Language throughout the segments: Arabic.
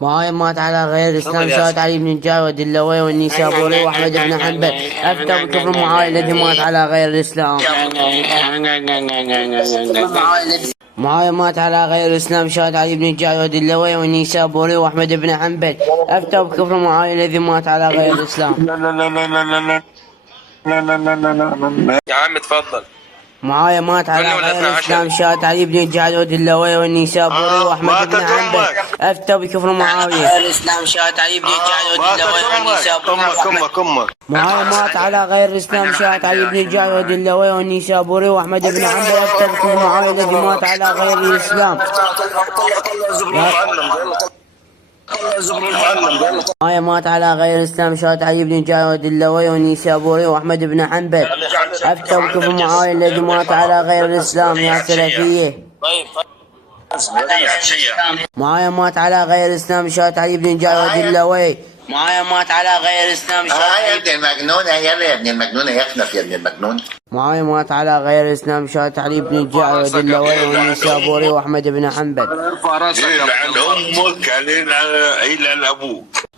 معاوية مات على غير الإسلام شهادة علي بن الجارود الدلوي والنيسابوري وأحمد بن حنبل أفتى بكفر معاوية الذي مات على غير الإسلام. معاوية مات على غير الإسلام شهادة علي بن الجارود الدلوي والنيسابوري وأحمد بن حنبل أفتى بكفر معاوية الذي مات على غير الإسلام. يا عم اتفضل. معاوية مات على غير الإسلام شهادة علي بن الجارود الدلوي والنيسابوري وأحمد بن حنبل أفتى بكفر معاوية. الإسلام شهادة علي بن الجارود الدلوي والنيسابوري. معاوية مات على غير الإسلام شهادة علي بن الجارود الدلوي والنيسابوري وأحمد بن حنبل أفتى بكفر معاوية الذي مات على غير الإسلام. معاوية مات على غير الإسلام شهادة علي بن الجارود الدلوي والنيسابوري وأحمد بن حنبل أفتى بكفر معاوية الذي مات على غير الإسلام. يا سلفية. معاوية مات على غير الإسلام شهادة علي بن الجارود الدلوي. معاوية مات على غير الإسلام يا ابن المجنون، يا ابن المجنون، يخنف يا ابن المجنون. معاوية مات على غير الإسلام شهادة علي بن الجارود الدلوي والنيسابوري وأحمد بن حنبل.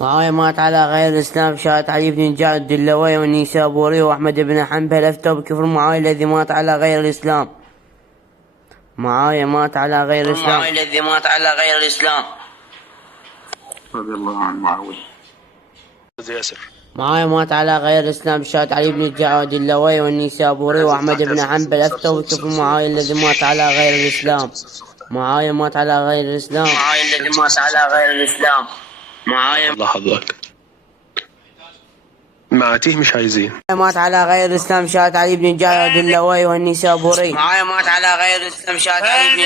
معاوية مات على غير الإسلام شهادة علي بن الجارود الدلوي والنيسابوري وأحمد بن حنبل أفتى بكفر معاوية الذي مات على غير الإسلام. معاوية مات على غير الإسلام. معاوية الذي مات على غير الإسلام. رضي الله عن معاوية. معاوية مات على غير الإسلام شهادة علي بن الجارود الدلوي والنيسابوري وأحمد بن حنبل أفتى بكفر معاوية الذي مات على غير الإسلام. معاوية مات على غير الإسلام. معاوية الذي مات على غير الإسلام. معاوية الله حضرتك معاتيه مش عايزين. مات على غير الإسلام شهادة علي بن الجارود الدلوي والنيسابوري. معاوية مات على غير الإسلام شهادة علي بن